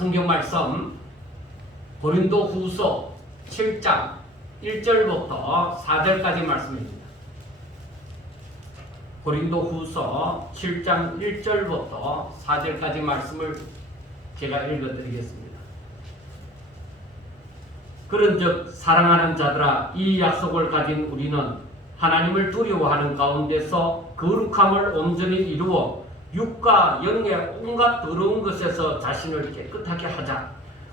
성경 말씀 고린도 후서 7장 1절부터 4절까지 말씀입니다. 고린도 후서 7장 1절부터 4절까지 말씀을 제가 읽어드리겠습니다. 그런즉 사랑하는 자들아, 이 약속을 가진 우리는 하나님을 두려워하는 가운데서 거룩함을 온전히 이루어 육과 영의 온갖 더러운 것에서 자신을 깨끗하게 하자.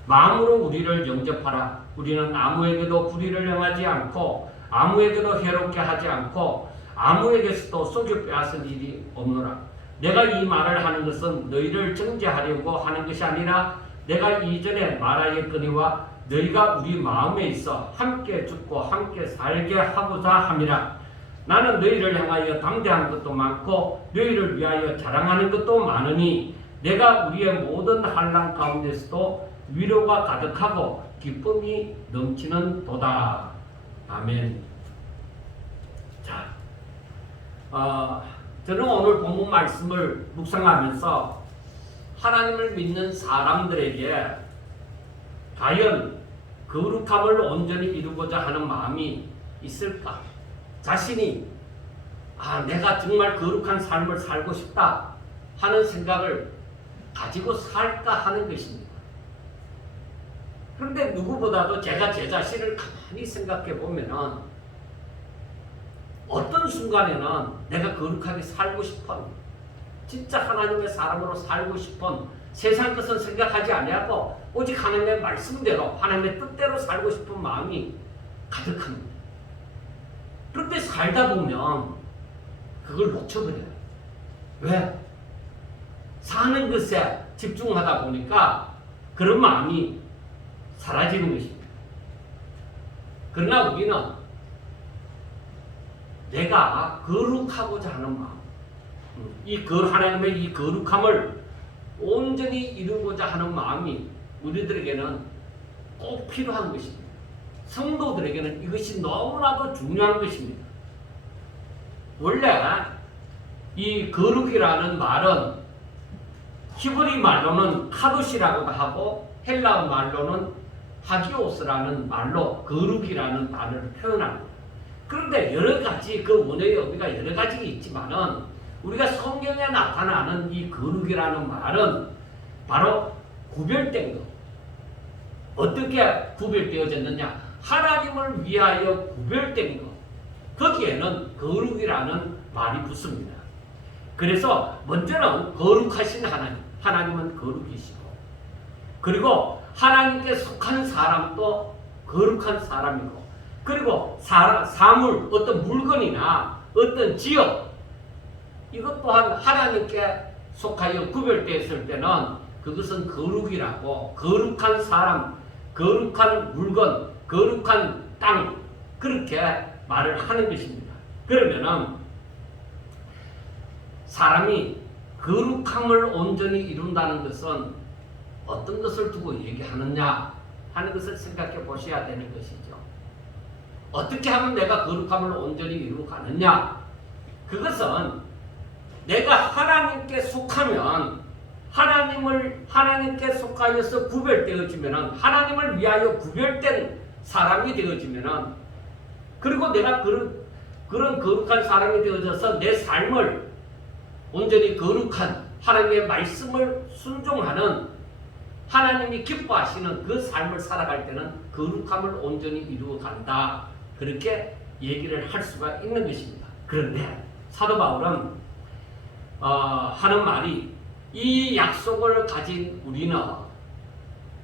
마음으로 우리를 영접하라. 우리는 아무에게도 불의를 행하지 않고 아무에게도 해롭게 하지 않고 아무에게서도 속여 빼앗은 일이 없노라. 내가 이 말을 하는 것은 너희를 정죄하려고 하는 것이 아니라 내가 이전에 말하였거니와 너희가 우리 마음에 있어 함께 죽고 함께 살게 하고자 함이라. 나는 너희를 향하여 담대한 것도 많고 너희를 위하여 자랑하는 것도 많으니 내가 우리의 모든 환난 가운데서도 위로가 가득하고 기쁨이 넘치는 도다. 아멘. 자, 저는 오늘 본문 말씀을 묵상하면서 하나님을 믿는 사람들에게 과연 거룩함을 온전히 이루고자 하는 마음이 있을까? 자신이 내가 정말 거룩한 삶을 살고 싶다 하는 생각을 가지고 살까 하는 것입니다. 그런데 누구보다도 제가 제 자신을 가만히 생각해 보면은 어떤 순간에는 내가 거룩하게 살고 싶은, 진짜 하나님의 사람으로 살고 싶은, 세상 것은 생각하지 아니하고 오직 하나님의 말씀대로 하나님의 뜻대로 살고 싶은 마음이 가득합니다. 그런데 살다 보면 그걸 놓쳐버려요. 왜? 사는 것에 집중하다 보니까 그런 마음이 사라지는 것입니다. 그러나 우리는 내가 거룩하고자 하는 마음, 하나님의 이 거룩함을 온전히 이루고자 하는 마음이 우리들에게는 꼭 필요한 것입니다. 성도들에게는 이것이 너무나도 중요한 것입니다. 원래 이 거룩이라는 말은 히브리 말로는 카도시라고도 하고 헬라어 말로는 하기오스라는 말로 거룩이라는 단어를 표현합니다. 그런데 여러 가지 그 원어의 의미가 여러 가지 있지만은 우리가 성경에 나타나는 이 거룩이라는 말은 바로 구별된 것. 어떻게 구별되어졌느냐? 하나님을 위하여 구별된 것. 거기에는 거룩이라는 말이 붙습니다. 그래서 먼저는 거룩하신 하나님, 하나님은 거룩이시고, 그리고 하나님께 속한 사람도 거룩한 사람이고, 그리고 사물, 어떤 물건이나 어떤 지역, 이것 또한 하나님께 속하여 구별되었을 때는 그것은 거룩이라고, 거룩한 사람, 거룩한 물건, 거룩한 땅, 그렇게 말을 하는 것입니다. 그러면은 사람이 거룩함을 온전히 이룬다는 것은 어떤 것을 두고 얘기하느냐 하는 것을 생각해 보셔야 되는 것이죠. 어떻게 하면 내가 거룩함을 온전히 이루가느냐? 그것은 내가 하나님께 속하면, 하나님께 속하여서 구별되어지면은, 하나님을 위하여 구별된 사람이 되어지면은, 그리고 내가 그런 거룩한 사람이 되어져서 내 삶을 온전히 거룩한 하나님의 말씀을 순종하는, 하나님이 기뻐하시는 그 삶을 살아갈 때는 거룩함을 온전히 이루어간다. 그렇게 얘기를 할 수가 있는 것입니다. 그런데 사도 바울은 하는 말이, 이 약속을 가진 우리는,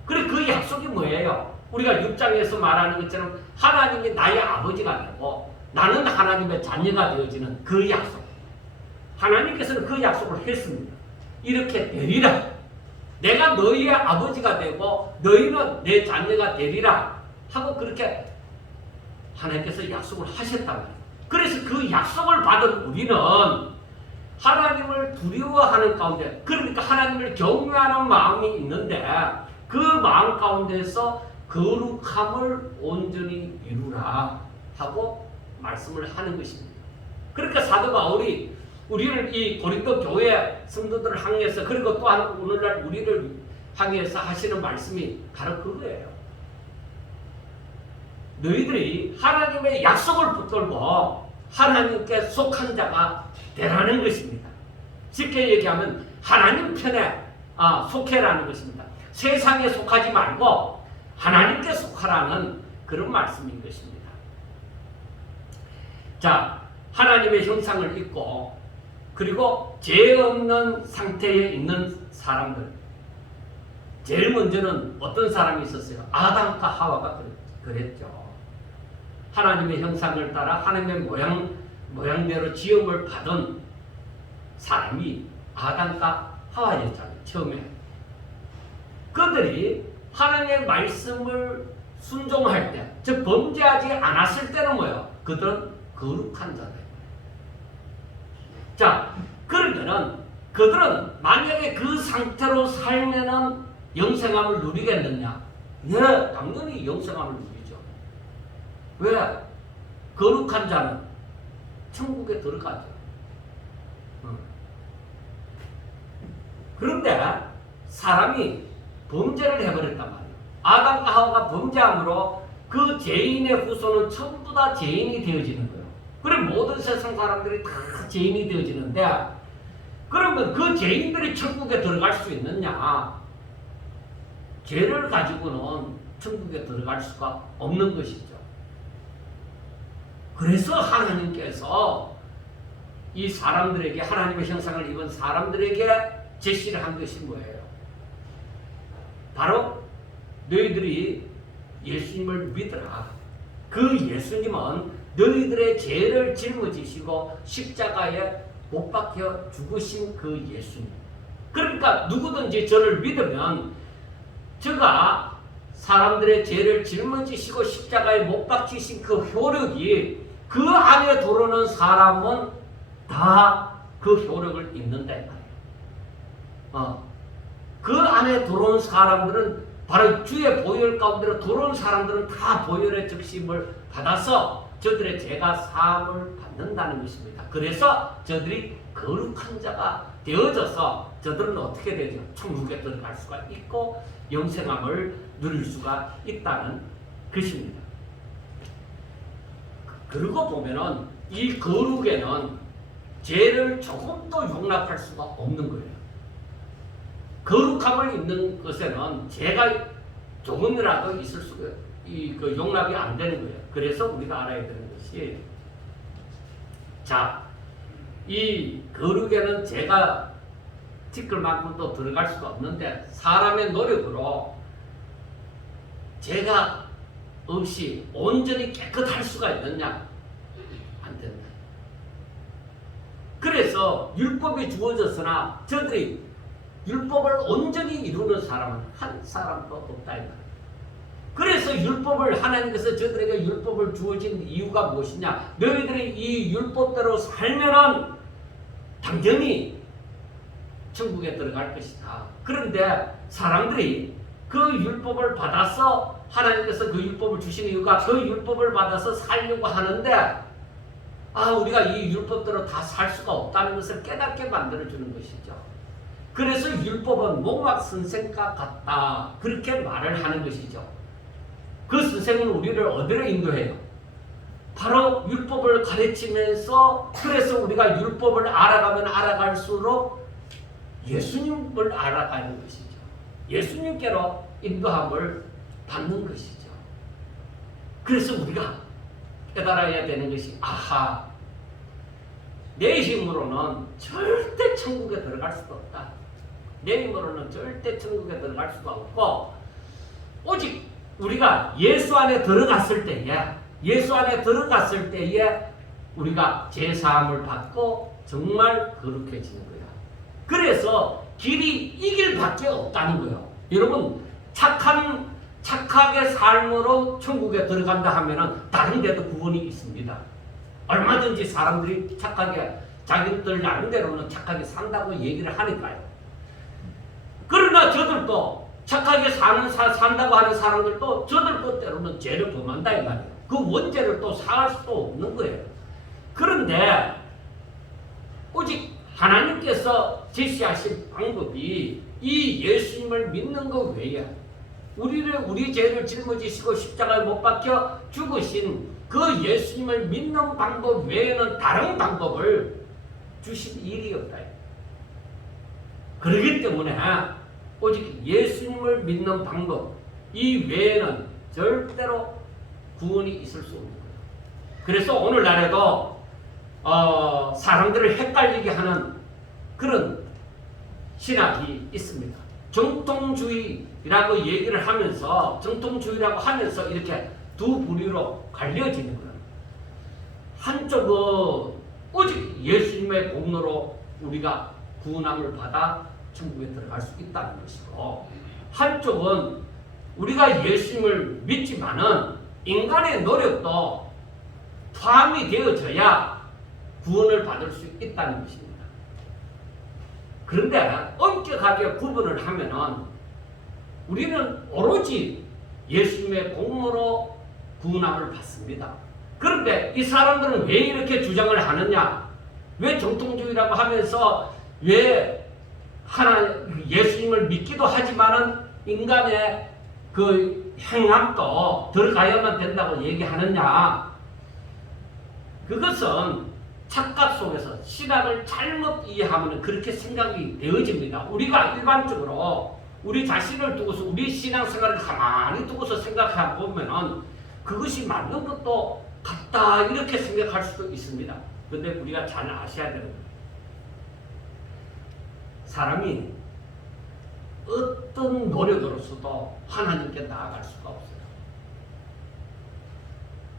그래 그 약속이 뭐예요? 우리가 6장에서 말하는 것처럼 하나님이 나의 아버지가 되고 나는 하나님의 자녀가 되어지는 그 약속. 하나님께서는 그 약속을 했습니다. 이렇게 되리라. 내가 너희의 아버지가 되고 너희는 내 자녀가 되리라 하고 그렇게 하나님께서 약속을 하셨단 말이에요. 그래서 그 약속을 받은 우리는 하나님을 두려워하는 가운데, 그러니까 하나님을 경외하는 마음이 있는데 그 마음 가운데서 거룩함을 온전히 이루라 하고 말씀을 하는 것입니다. 그러니까 사도 바울이 우리를 이 고린도 교회 성도들을 향해서, 그리고 또한 오늘날 우리를 향해서 하시는 말씀이 바로 그거예요. 너희들이 하나님의 약속을 붙들고 하나님께 속한 자가 되라는 것입니다. 쉽게 얘기하면 하나님 편에 속해라는 것입니다. 세상에 속하지 말고 하나님께 속하라는 그런 말씀인 것입니다. 자, 하나님의 형상을 입고 그리고 죄 없는 상태에 있는 사람들, 제일 먼저는 어떤 사람이 있었어요? 아담과 하와가 그랬죠. 하나님의 형상을 따라 하나님의 모양대로 지음을 받은 사람이 아담과 하와였잖아요. 처음에 그들이 하나님의 말씀을 순종할 때, 즉 범죄하지 않았을 때는 뭐예요? 그들은 거룩한 자다. 자, 그러면은 그들은 만약에 그 상태로 살면은 영생함을 누리겠느냐? 네, 당연히 영생함을 누리죠. 왜? 거룩한 자는 천국에 들어가죠. 그런데 사람이 범죄를 해버렸단 말이에요. 아담과 하와가 범죄함으로 그 죄인의 후손은 전부 다 죄인이 되어지는 거예요. 그래 모든 세상 사람들이 다 죄인이 되어지는데 그러면 그 죄인들이 천국에 들어갈 수 있느냐? 죄를 가지고는 천국에 들어갈 수가 없는 것이죠. 그래서 하나님께서 이 사람들에게 하나님의 형상을 입은 사람들에게 제시를 한 것이 뭐예요? 바로 너희들이 예수님을 믿으라. 그 예수님은 너희들의 죄를 짊어지시고 십자가에 못 박혀 죽으신 그 예수님. 그러니까 누구든지 저를 믿으면 저가 사람들의 죄를 짊어지시고 십자가에 못 박히신 그 효력이 그 안에 들어오는 사람은 다 그 효력을 입는다. 그 안에 들어온 사람들은 바로 주의 보혈 가운데로 들어온 사람들은 다 보혈의 적심을 받아서 저들의 죄가 사함을 받는다는 것입니다. 그래서 저들이 거룩한 자가 되어져서 저들은 어떻게 되죠? 천국에 들어갈 수가 있고 영생함을 누릴 수가 있다는 것입니다. 그러고 보면은 이 거룩에는 죄를 조금도 용납할 수가 없는 거예요. 거룩함을 입는 것에는 죄가 조금이라도 있을 수가 그 용납이 안 되는 거예요. 그래서 우리가 알아야 되는 것이 자, 이 거룩에는 죄가 티끌만큼도 들어갈 수가 없는데 사람의 노력으로 죄가 없이 온전히 깨끗할 수가 있느냐? 안 된다. 그래서 율법이 주어졌으나 저들이 율법을 온전히 이루는 사람은 한 사람도 없다. 그래서 율법을 하나님께서 저들에게 율법을 주어진 이유가 무엇이냐? 너희들이 이 율법대로 살면은 당연히 천국에 들어갈 것이다. 그런데 사람들이 그 율법을 받아서 하나님께서 그 율법을 주신 이유가 그 율법을 받아서 살려고 하는데 우리가 이 율법대로 다 살 수가 없다는 것을 깨닫게 만들어주는 것이죠. 그래서 율법은 목막 선생과 같다. 그렇게 말을 하는 것이죠. 그 선생은 우리를 어디로 인도해요? 바로 율법을 가르치면서 그래서 우리가 율법을 알아가면 알아갈수록 예수님을 알아가는 것이죠. 예수님께로 인도함을 받는 것이죠. 그래서 우리가 깨달아야 되는 것이 내 힘으로는 절대 천국에 들어갈 수가 없다. 내 힘으로는 절대 천국에 들어갈 수가 없고 오직 우리가 예수 안에 들어갔을 때에 우리가 죄사함을 받고 정말 거룩해지는 거야. 그래서 길이 이 길밖에 없다는 거예요. 여러분 착하게 삶으로 천국에 들어간다 하면은 다른 데도 구원이 있습니다. 얼마든지 사람들이 착하게 자기들 나름대로는 착하게 산다고 얘기를 하니까요. 그러나 저들도 착하게 산다고 하는 사람들도 저들도 때로는 죄를 범한다 이 말이에요. 그 원죄를 또 사할 수도 없는 거예요. 그런데 오직 하나님께서 제시하신 방법이 이 예수님을 믿는 것 외에 우리 죄를 짊어지시고 십자가에 못 박혀 죽으신 그 예수님을 믿는 방법 외에는 다른 방법을 주신 일이 없다. 그렇기 때문에 오직 예수님을 믿는 방법 이 외에는 절대로 구원이 있을 수 없는 거예요. 그래서 오늘날에도 사람들을 헷갈리게 하는 그런 신학이 있습니다. 정통주의라고 얘기를 하면서 정통주의라고 하면서 이렇게 두 부류로 갈려지는 거예요. 한쪽은 오직 예수님의 공로로 우리가 구원함을 받아 천국에 들어갈 수 있다는 것이고, 한쪽은 우리가 예수님을 믿지만은 인간의 노력도 포함이 되어져야 구원을 받을 수 있다는 것입니다. 그런데 엄격하게 구분을 하면은 우리는 오로지 예수님의 공로로 구원함을 받습니다. 그런데 이 사람들은 왜 이렇게 주장을 하느냐? 왜 정통주의라고 하면서 왜 예수님을 믿기도 하지만은 인간의 그 행함도 들어가야만 된다고 얘기하느냐? 그것은 착각 속에서 신학을 잘못 이해하면 그렇게 생각이 되어집니다. 우리가 일반적으로 우리 자신을 두고서 우리 신앙생활을 가만히 두고서 생각해 보면은 그것이 맞는 것도 같다 이렇게 생각할 수도 있습니다. 근데 우리가 잘 아셔야 되는 거예요. 사람이 어떤 노력으로서도 하나님께 나아갈 수가 없어요.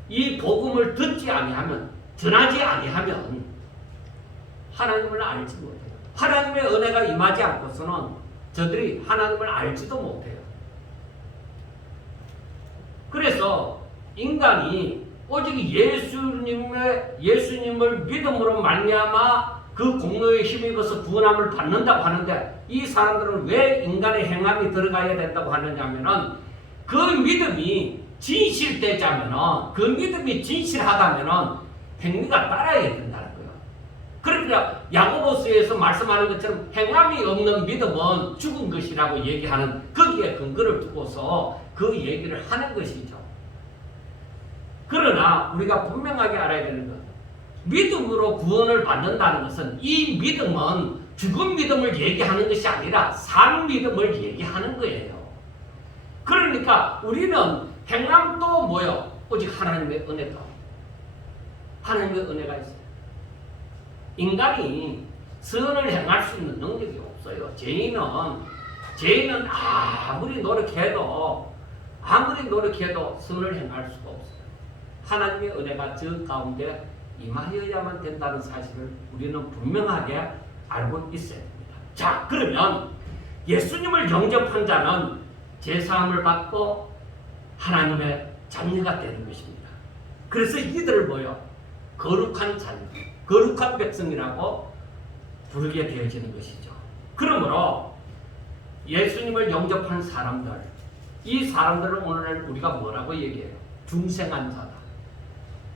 이 복음을 듣지 아니하면, 전하지 아니하면 하나님을 알지 못해요. 하나님의 은혜가 임하지 않고서는 저들이 하나님을 알지도 못해요. 그래서 인간이 오직 예수님을 믿음으로 말미암아 그 공로에 힘입어서 구원함을 받는다고 하는데, 이 사람들은 왜 인간의 행함이 들어가야 된다고 하느냐면은 그 믿음이 진실되자면은, 그 믿음이 진실하다면은 행위가 따라야 된다는 거예요. 그러니까 야고보서에서 말씀하는 것처럼 행함이 없는 믿음은 죽은 것이라고 얘기하는, 거기에 근거를 두고서 그 얘기를 하는 것이죠. 그러나 우리가 분명하게 알아야 되는 것, 믿음으로 구원을 받는다는 것은 이 믿음은 죽은 믿음을 얘기하는 것이 아니라 산 믿음을 얘기하는 거예요. 그러니까 우리는 행함도 뭐요? 오직 하나님의 은혜다. 하나님의 은혜가 있어요. 인간이 선을 행할 수 있는 능력이 없어요. 죄인은 아무리 노력해도 선을 행할 수가 없어요. 하나님의 은혜가 저 가운데 임하여야만 된다는 사실을 우리는 분명하게 알고 있어야 됩니다. 자, 그러면 예수님을 영접한 자는 제사함을 받고 하나님의 자녀가 되는 것입니다. 그래서 이들을 거룩한 자녀, 거룩한 백성이라고 부르게 되어지는 것이죠. 그러므로 예수님을 영접한 사람들, 이 사람들을 오늘 우리가 뭐라고 얘기해요? 중생한 자다,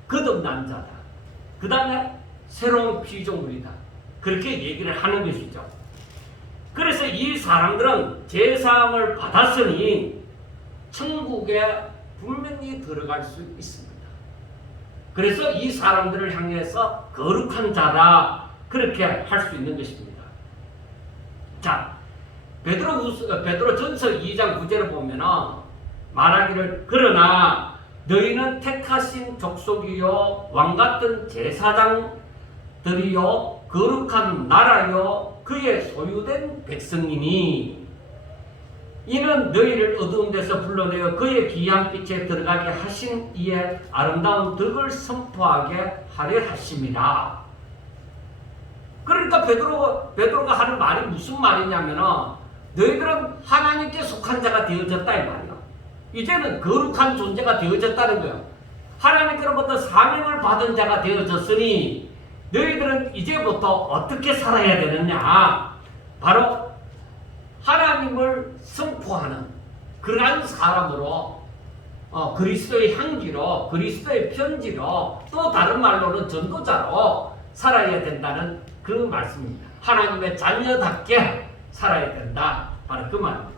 거듭난 자다, 그 다음에 새로운 피조물이다, 그렇게 얘기를 하는 것이죠. 그래서 이 사람들은 제사함을 받았으니 천국에 분명히 들어갈 수 있습니다. 그래서 이 사람들을 향해서 거룩한 자다, 그렇게 할 수 있는 것입니다. 자, 베드로전서 2장 9절을 보면은 말하기를, 그러나 너희는 택하신 족속이요 왕같은 제사장들이요 거룩한 나라요 그의 소유된 백성이니 이는 너희를 어두운 데서 불러내어 그의 귀한 빛에 들어가게 하신 이의 아름다운 덕을 선포하게 하려 하심이라. 그러니까 베드로가 하는 말이 무슨 말이냐면은 너희들은 하나님께 속한 자가 되어졌다 이 말이야. 이제는 거룩한 존재가 되어졌다는 거예요. 하나님께로부터 사명을 받은 자가 되어졌으니 너희들은 이제부터 어떻게 살아야 되느냐? 바로 하나님을 선포하는 그러한 사람으로, 그리스도의 향기로, 그리스도의 편지로, 또 다른 말로는 전도자로 살아야 된다는 그 말씀입니다. 하나님의 자녀답게 살아야 된다, 바로 그 말입니다.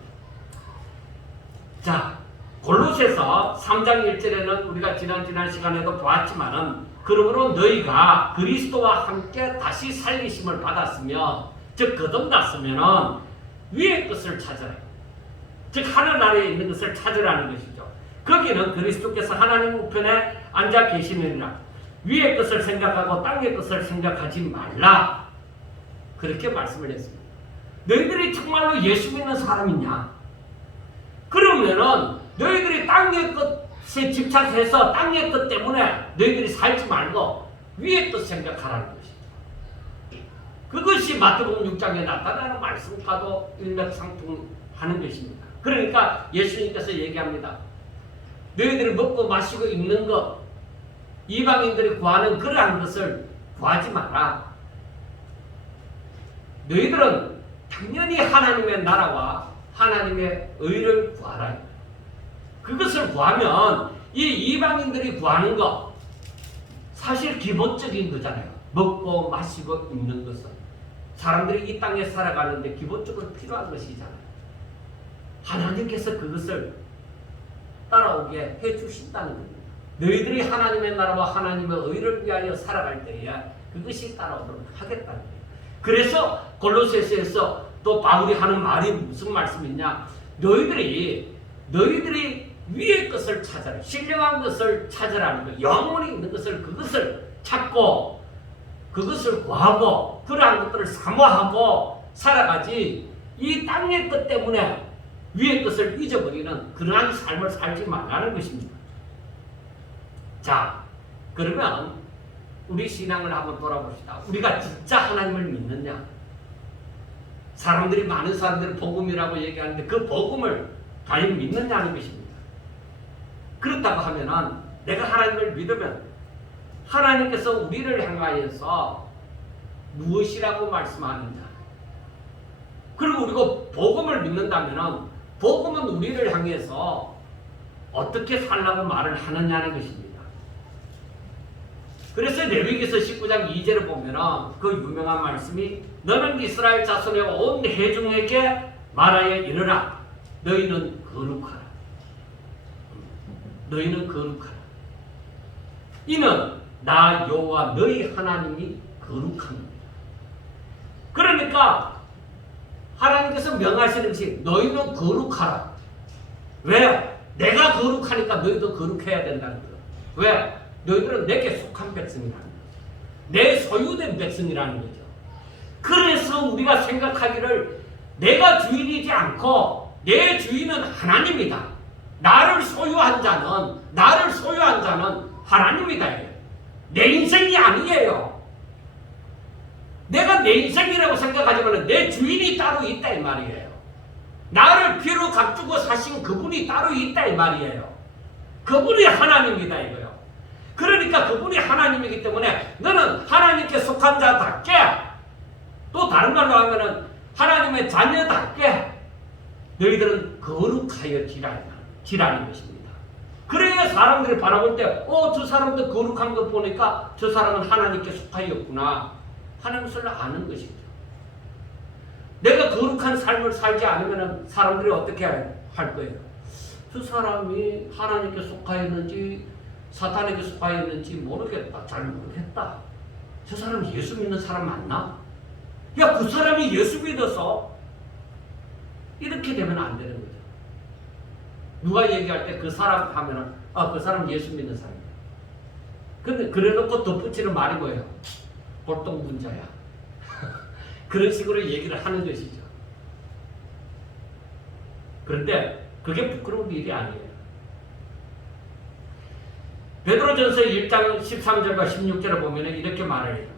자, 골로새서 3장 1절에는 우리가 지난 시간에도 보았지만은 그러므로 너희가 그리스도와 함께 다시 살리심을 받았으며 즉 거듭났으면은 위의 것을 찾으라. 즉 하늘 아래에 있는 것을 찾으라는 것이죠. 거기는 그리스도께서 하나님 우편에 앉아 계시느니라. 위의 것을 생각하고 땅의 것을 생각하지 말라. 그렇게 말씀을 했습니다. 너희들이 정말로 예수 믿는 사람이냐? 그러면은 너희들이 땅의 것에 집착해서 땅의 것 때문에 너희들이 살지 말고 위의 것 생각하라는 것이죠. 그것이 마태복음 6장에 나타나는 말씀과도 일맥상통하는 것입니다. 그러니까 예수님께서 얘기합니다. 너희들이 먹고 마시고 입는 것, 이방인들이 구하는 그러한 것을 구하지 마라. 너희들은 당연히 하나님의 나라와 하나님의 의를 구하라. 그것을 구하면 이 이방인들이 구하는 것 사실 기본적인 거잖아요. 먹고 마시고 입는 것은 사람들이 이 땅에 살아가는데 기본적으로 필요한 것이잖아요. 하나님께서 그것을 따라오게 해주신다는 겁니다. 너희들이 하나님의 나라와 하나님의 의를 위하여 살아갈 때에 그것이 따라오도록 하겠다는 거예요. 그래서 골로새서에서 또 바울이 하는 말이 무슨 말씀이냐? 너희들이 위의 것을 찾아라. 신령한 것을 찾으라는 거예요. 영원히 있는 것을 그것을 찾고 그것을 구하고 그러한 것들을 사모하고 살아가지 이 땅의 것 때문에 위의 것을 잊어버리는 그러한 삶을 살지 말라는 것입니다. 자, 그러면 우리 신앙을 한번 돌아봅시다. 우리가 진짜 하나님을 믿느냐? 많은 사람들이 복음이라고 얘기하는데 그 복음을 과연 믿느냐는 것입니다. 그렇다고 하면은 내가 하나님을 믿으면 하나님께서 우리를 향하여서 무엇이라고 말씀하느냐? 그리고 우리가 복음을 믿는다면은 복음은 우리를 향해서 어떻게 살라고 말을 하느냐는 것입니다. 그래서 레위기서 19장 2절을 보면은 그 유명한 말씀이 너는 이스라엘 자손의 온 회중에게 말하여 이르라. 너희는 거룩하라. 너희는 거룩하라. 이는 나 여호와 너희 하나님이 거룩합니다. 그러니까 하나님께서 명하시는 것이 너희는 거룩하라. 왜? 내가 거룩하니까 너희도 거룩해야 된다는 거예요. 왜? 너희들은 내게 속한 백성이라는 거죠. 내 소유된 백성이라는 거죠. 그래서 우리가 생각하기를 내가 주인이지 않고 내 주인은 하나님이다. 나를 소유한 자는 하나님이다. 내 인생이 아니에요. 내가 내 인생이라고 생각하지만 내 주인이 따로 있다 이 말이에요. 나를 피로 값주고 사신 그분이 따로 있다 이 말이에요. 그분이 하나님이다 이거요. 그러니까 그분이 하나님이기 때문에 너는 하나님께 속한 자답게 또 다른 말로 하면은 하나님의 자녀답게 너희들은 거룩하여 지라는 것입니다. 그래야 사람들이 바라볼 때 저 사람도 거룩한 거 보니까 저 사람은 하나님께 속하였구나 하는 것을 아는 것이죠. 내가 거룩한 삶을 살지 않으면 사람들이 어떻게 할 거예요? 저 사람이 하나님께 속하였는지 사탄에게 속하였는지 모르겠다. 잘 모르겠다. 저 사람 예수 믿는 사람 맞나? 야, 그 사람이 예수 믿어서 이렇게 되면 안 되는 거죠. 누가 얘기할 때 그 사람 하면은 그 사람 예수 믿는 사람이야. 근데 그래놓고 덧붙이는 말이 뭐예요? 골동분자야. 그런 식으로 얘기를 하는 것이죠. 그런데 그게 부끄러운 일이 아니에요. 베드로전서 1장 13절과 16절을 보면 이렇게 말을 해요.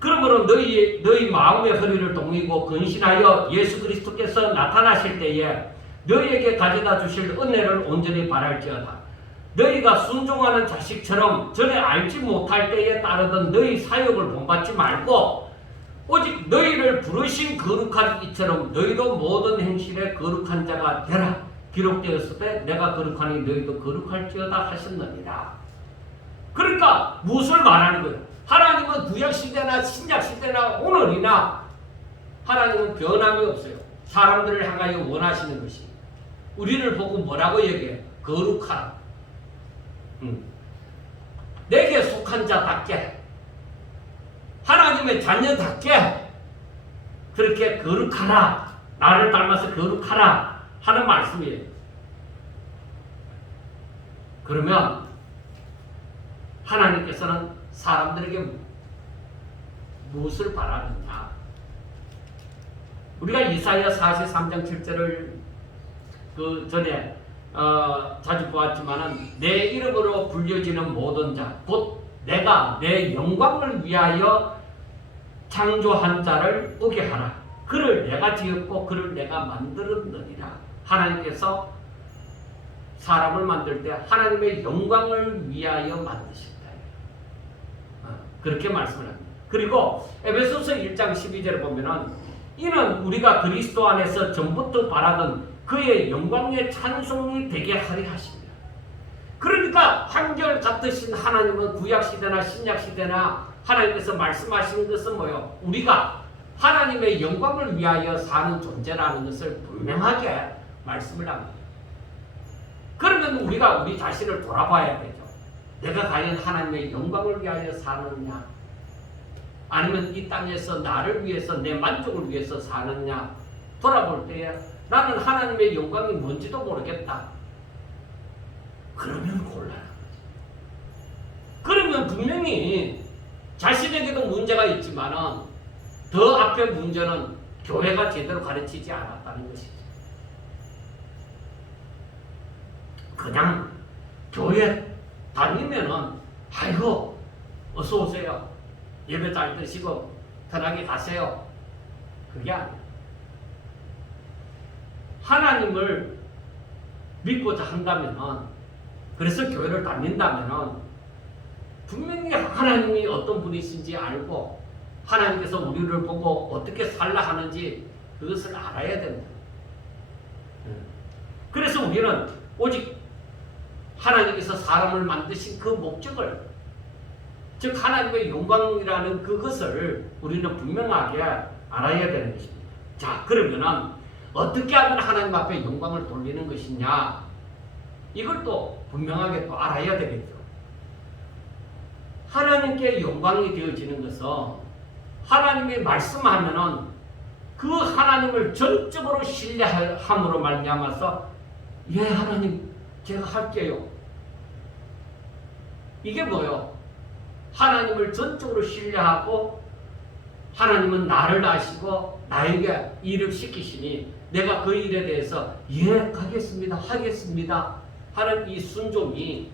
그러므로 너희 마음의 허리를 동이고 근신하여 예수 그리스도께서 나타나실 때에 너희에게 가져다 주실 은혜를 온전히 바랄지어다. 너희가 순종하는 자식처럼 전에 알지 못할 때에 따르던 너희 사역을 본받지 말고 오직 너희를 부르신 거룩한 이처럼 너희도 모든 행실에 거룩한 자가 되라. 기록되었을 때 내가 거룩하니 너희도 거룩할지어다 하셨느니라. 그러니까 무엇을 말하는 거예요? 하나님은 구약시대나 신약시대나 오늘이나 하나님은 변함이 없어요. 사람들을 향하여 원하시는 것이 우리를 보고 뭐라고 얘기해? 거룩하라. 내게 속한 자답게 하나님의 자녀답게 그렇게 거룩하라. 나를 닮아서 거룩하라 하는 말씀이에요. 그러면 하나님께서는 사람들에게 무엇을 바라느냐? 우리가 이사야 43장 7절을 그 전에 자주 보았지만은 내 이름으로 불려지는 모든 자, 곧 내가 내 영광을 위하여 창조한 자를 오게 하라. 그를 내가 지었고 그를 내가 만들었느니라. 하나님께서 사람을 만들 때 하나님의 영광을 위하여 만드신다. 그렇게 말씀을 합니다. 그리고 에베소서 1장 12절을 보면은 이는 우리가 그리스도 안에서 전부터 바라던 그의 영광의 찬송이 되게 하리 하십니다. 그러니까 한결 같으신 하나님은 구약시대나 신약시대나 하나님께서 말씀하시는 것은 뭐예요? 우리가 하나님의 영광을 위하여 사는 존재라는 것을 분명하게 말씀을 합니다. 그러면 우리가 우리 자신을 돌아봐야 되죠. 내가 과연 하나님의 영광을 위하여 사느냐? 아니면 이 땅에서 나를 위해서 내 만족을 위해서 사느냐? 돌아볼 때에 나는 하나님의 영광이 뭔지도 모르겠다. 그러면 곤란한 거죠. 그러면 분명히 자신에게도 문제가 있지만은 더 앞에 문제는 교회가 제대로 가르치지 않았다는 것이죠. 그냥 교회 다니면은 아이고 어서 오세요. 예배 잘 드시고 편하게 가세요. 그게 아니에요. 하나님을 믿고자 한다면은, 그래서 교회를 다닌다면은 분명히 하나님이 어떤 분이신지 알고 하나님께서 우리를 보고 어떻게 살라 하는지 그것을 알아야 됩니다. 그래서 우리는 오직 하나님께서 사람을 만드신 그 목적을, 즉 하나님의 영광이라는 그것을 우리는 분명하게 알아야 되는 것입니다. 자, 그러면은 어떻게 하면 하나님 앞에 영광을 돌리는 것이냐, 이걸 또 분명하게 또 알아야 되겠죠. 하나님께 영광이 되어지는 것은 하나님이 말씀하면은 그 하나님을 전적으로 신뢰함으로 말미암아서 예 하나님 제가 할게요. 이게 뭐요? 하나님을 전적으로 신뢰하고 하나님은 나를 아시고 나에게 일을 시키시니 내가 그 일에 대해서 예 가겠습니다 하겠습니다 하는 이 순종이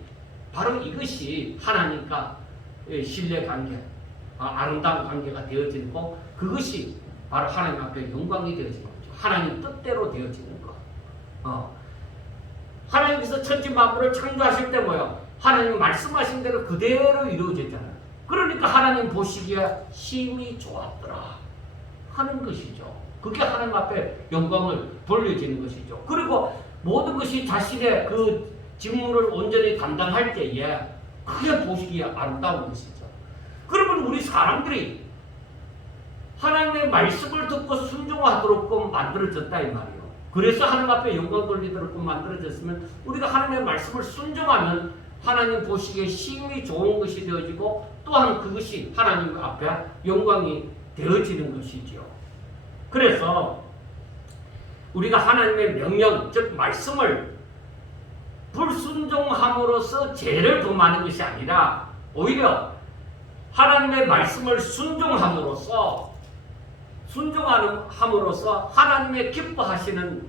바로 이것이 하나님과 신뢰관계, 아름다운 관계가 되어지고 그것이 바로 하나님 앞에 영광이 되어지는 거죠. 하나님 뜻대로 되어지는 것. 하나님께서 천지 만물을 창조하실 때 뭐예요? 하나님 말씀하신 대로 그대로 이루어졌잖아요. 그러니까 하나님 보시기에 심히 좋았더라 하는 것이죠. 그게 하나님 앞에 영광을 돌려지는 것이죠. 그리고 모든 것이 자신의 그 직무를 온전히 감당할 때에 그게 보시기에 아름다운 것이죠. 그러면 우리 사람들이 하나님의 말씀을 듣고 순종하도록 만들어졌다 이 말이에요. 그래서 하나님 앞에 영광 돌리도록 만들어졌으면 우리가 하나님의 말씀을 순종하면 하나님 보시기에 심히 좋은 것이 되어지고 또한 그것이 하나님 앞에 영광이 되어지는 것이죠. 그래서 우리가 하나님의 명령, 즉 말씀을 불순종함으로써 죄를 범하는 것이 아니라 오히려 하나님의 말씀을 순종함으로써 하나님의 기뻐하시는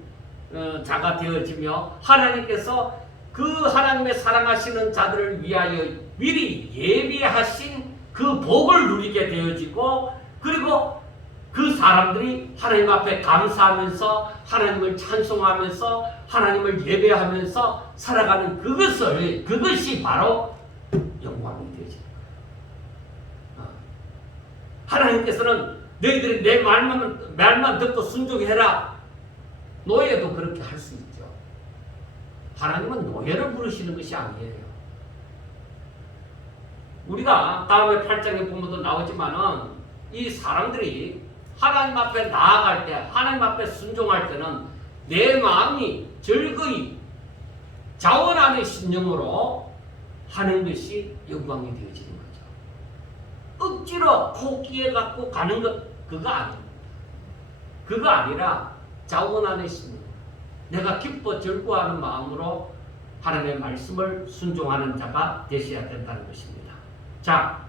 자가 되어지며 하나님께서 그 하나님의 사랑하시는 자들을 위하여 미리 예비하신 그 복을 누리게 되어지고 그리고 그 사람들이 하나님 앞에 감사하면서 하나님을 찬송하면서 하나님을 예배하면서 살아가는 그것이 바로 영광이 되어지는 거예요. 하나님께서는 너희들이 내 말만 듣고 순종해라. 노예도 그렇게 할 수 있죠. 하나님은 노예를 부르시는 것이 아니에요. 우리가 다음에 8장에 보면도 나오지만은 이 사람들이 하나님 앞에 나아갈 때, 하나님 앞에 순종할 때는 내 마음이 즐거이 자원 안의 신념으로 하는 것이 영광이 되어지는 거죠. 억지로 포기해 갖고 가는 것 그거 아닙니다. 그거 아니라 자원 안의 신념, 내가 기뻐 즐거워하는 마음으로 하나님의 말씀을 순종하는 자가 되셔야 된다는 것입니다. 자,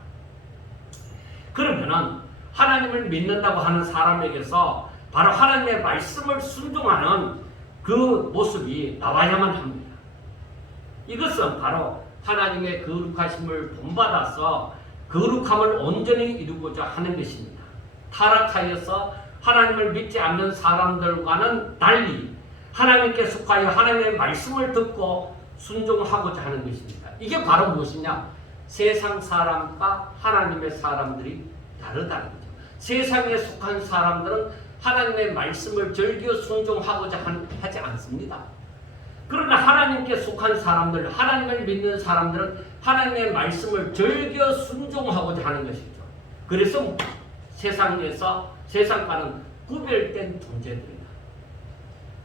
그러면은 하나님을 믿는다고 하는 사람에게서 바로 하나님의 말씀을 순종하는 그 모습이 나와야만 합니다. 이것은 바로 하나님의 거룩하심을 본받아서 거룩함을 온전히 이루고자 하는 것입니다. 타락하여서 하나님을 믿지 않는 사람들과는 달리 하나님께 속하여 하나님의 말씀을 듣고 순종하고자 하는 것입니다. 이게 바로 무엇이냐? 세상 사람과 하나님의 사람들이 다르다는 거죠. 세상에 속한 사람들은 하나님의 말씀을 즐겨 순종하고자 하지 않습니다. 그러나 하나님께 속한 사람들, 하나님을 믿는 사람들은 하나님의 말씀을 즐겨 순종하고자 하는 것이죠. 그래서 세상에서 세상과는 구별된 존재들이다.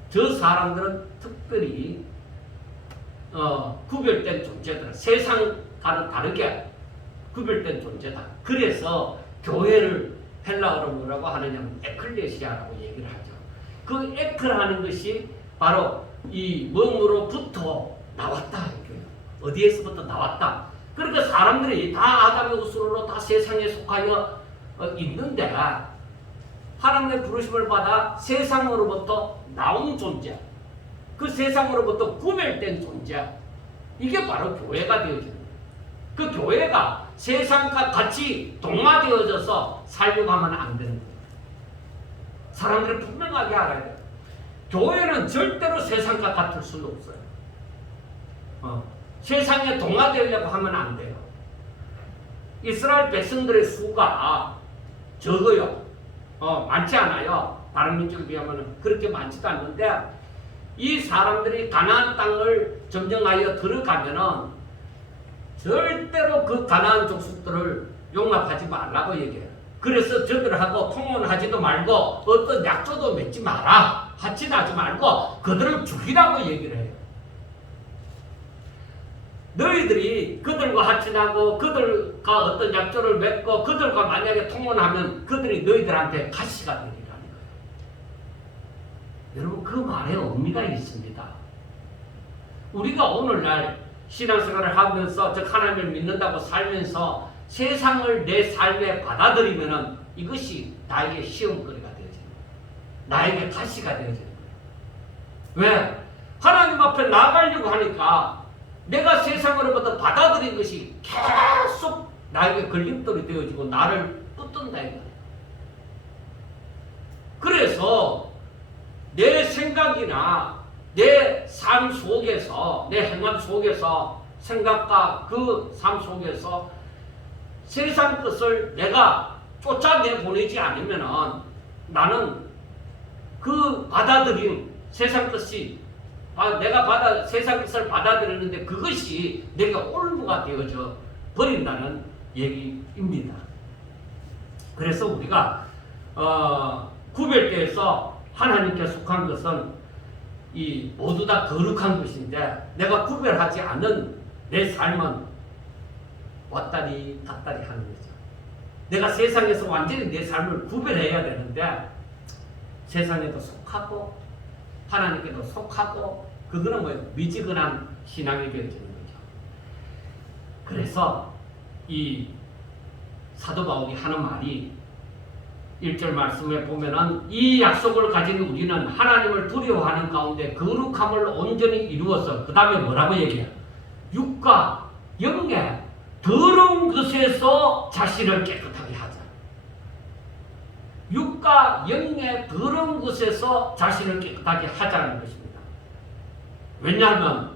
저 사람들은 특별히 구별된 존재들, 세상과는 다르게 구별된 존재다. 그래서 교회를 헬라어로 뭐라고 하느냐면 에클레시아라고 얘기를 하죠. 그 에클하는 것이 바로 이 몸으로부터 나왔다. 어디에서부터 나왔다. 그러니까 사람들이 다 아담의 후손으로 다 세상에 속하여 있는데 하나님의 부르심을 받아 세상으로부터 나온 존재, 그 세상으로부터 구별된 존재, 이게 바로 교회가 되어지는 거예요. 그 교회가 세상과 같이 동화되어져서 살려고 하면 안 되는 거예요. 사람들이 분명하게 알아야 돼요. 교회는 절대로 세상과 같을 수는 없어요. 세상에 동화되려고 하면 안 돼요. 이스라엘 백성들의 수가 적어요. 많지 않아요. 다른 민족에 비하면 그렇게 많지도 않는데 이 사람들이 가나안 땅을 점령하여 들어가면은 절대로 그 가나안 족속들을 용납하지 말라고 얘기해요. 그래서 저들하고 통혼하지도 말고 어떤 약조도 맺지 마라. 하치도 하지 말고 그들을 죽이라고 얘기를 해요. 너희들이 그들과 하친하고 그들과 어떤 약조를 맺고 그들과 만약에 통혼하면 그들이 너희들한테 가시가 되리라는 거예요. 여러분, 그 말에 의미가 있습니다. 우리가 오늘날 신앙생활을 하면서 즉 하나님을 믿는다고 살면서 세상을 내 삶에 받아들이면은 이것이 나에게 시험거리가 되어지는 거예요. 나에게 가시가 되어지는 거예요. 왜? 하나님 앞에 나가려고 하니까 내가 세상으로부터 받아들인 것이 계속 나에게 걸림돌이 되어지고 나를 붙든다 이거예요. 그래서 내 생각이나 내 삶 속에서, 내 행함 속에서, 생각과 그 삶 속에서 세상 것을 내가 쫓아내보내지 않으면 나는 그 받아들인 세상 것이 내가 세상 것을 받아들이는데 그것이 내게 올무가 되어져 버린다는 얘기입니다. 그래서 우리가 구별되어서 하나님께 속한 것은 이 모두 다 거룩한 것인데 내가 구별하지 않은 내 삶은 왔다리 갔다리 하는 거죠. 내가 세상에서 완전히 내 삶을 구별해야 되는데 세상에도 속하고 하나님께도 속하고 그거는 뭐예요? 미지근한 신앙이 되어지는 거죠. 그래서 이 사도 바울이 하는 말이 1절 말씀에 보면은 이 약속을 가진 우리는 하나님을 두려워하는 가운데 거룩함을 온전히 이루어서 그 다음에 뭐라고 얘기해요? 육과 영의 더러운 것에서 자신을 깨끗하게 하자. 육과 영의 더러운 것에서 자신을 깨끗하게 하자는 것입니다. 왜냐하면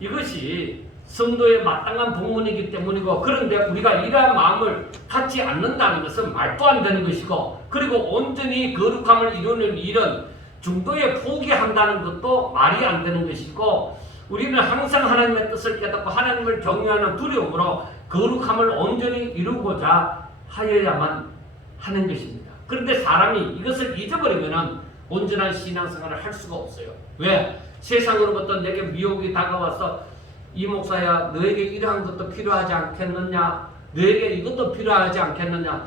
이것이 성도의 마땅한 본문이기 때문이고, 그런데 우리가 이러한 마음을 갖지 않는다는 것은 말도 안 되는 것이고, 그리고 온전히 거룩함을 이루는 일은 중도에 포기한다는 것도 말이 안 되는 것이고, 우리는 항상 하나님의 뜻을 깨닫고 하나님을 경외하는 두려움으로 거룩함을 온전히 이루고자 하여야만 하는 것입니다. 그런데 사람이 이것을 잊어버리면 온전한 신앙생활을 할 수가 없어요. 왜? 세상으로부터 내게 미혹이 다가와서 이 목사야 너에게 이러한 것도 필요하지 않겠느냐, 너에게 이것도 필요하지 않겠느냐,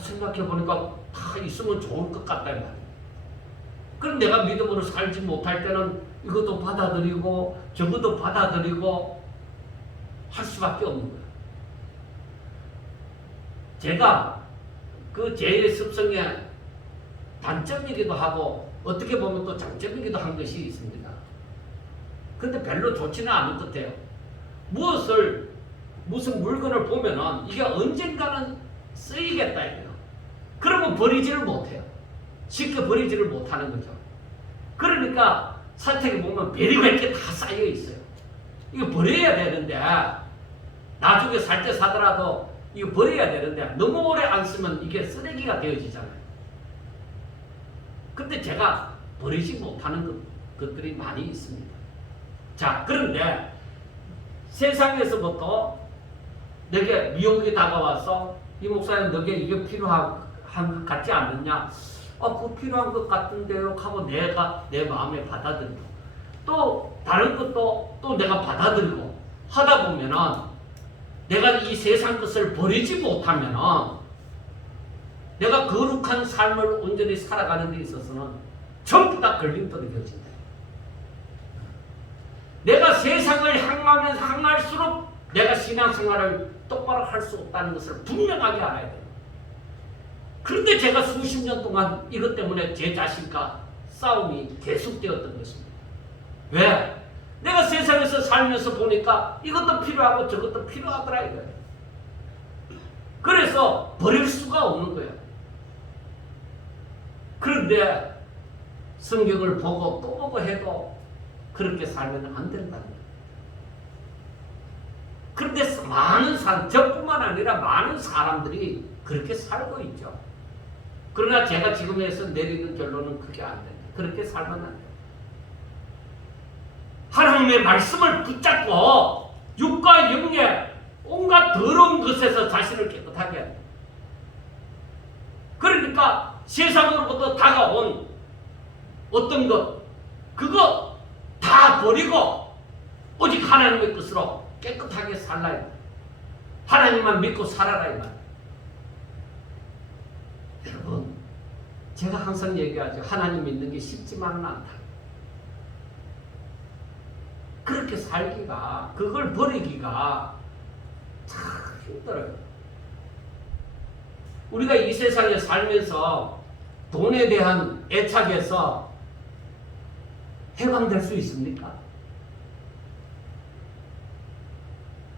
생각해보니까 다 있으면 좋을 것 같다 이 말이에요. 그럼 내가 믿음으로 살지 못할 때는 이것도 받아들이고 저것도 받아들이고 할 수밖에 없는 거예요. 제가 그 제 습성의 단점이기도 하고 어떻게 보면 또 장점이기도 한 것이 있습니다. 근데 별로 좋지는 않은 것 같아요. 무슨 물건을 보면은 이게 언젠가는 쓰이겠다 이거예요. 그러면 버리지를 못해요. 쉽게 버리지를 못하는 거죠. 그러니까 사택에 보면 별의별 게 다 쌓여 있어요. 이거 버려야 되는데 나중에 살 때 사더라도 이거 버려야 되는데 너무 오래 안 쓰면 이게 쓰레기가 되어지잖아요. 근데 제가 버리지 못하는 것들이 많이 있습니다. 자, 그런데 세상에서부터 내게 미혹이 다가와서 이 목사님 너게 이게 필요한 것 같지 않느냐? 그거 필요한 것 같은데요 하고 내가 내 마음에 받아들이고 또 다른 것도 또 내가 받아들이고 하다 보면은 내가 이 세상 것을 버리지 못하면은 내가 거룩한 삶을 온전히 살아가는 데 있어서는 전부 다 걸림돌이 되어진다. 내가 세상을 향할수록 내가 신앙생활을 똑바로 할 수 없다는 것을 분명하게 알아야 돼요. 그런데 제가 수십 년 동안 이것 때문에 제 자신과 싸움이 계속되었던 것입니다. 왜? 내가 세상에서 살면서 보니까 이것도 필요하고 저것도 필요하더라 이거예요. 그래서 버릴 수가 없는 거예요. 그런데 성경을 보고 또 보고 해도 그렇게 살면 안 된다는 거예요. 그런데 많은 사람, 저뿐만 아니라 많은 사람들이 그렇게 살고 있죠. 그러나 제가 지금에서 내리는 결론은 그게 안 된다. 그렇게 살면 안 돼요. 하나님의 말씀을 붙잡고 육과 영의 온갖 더러운 것에서 자신을 깨끗하게 합니다. 그러니까 세상으로부터 다가온 어떤 것, 그거 다 버리고 오직 하나님의 것으로 깨끗하게 살라. 하나님만 믿고 살아라 이 말. 여러분, 제가 항상 얘기하죠. 하나님 믿는 게 쉽지만은 않다. 그렇게 살기가, 그걸 버리기가 참 힘들어요. 우리가 이 세상에 살면서 돈에 대한 애착에서 해방될 수 있습니까?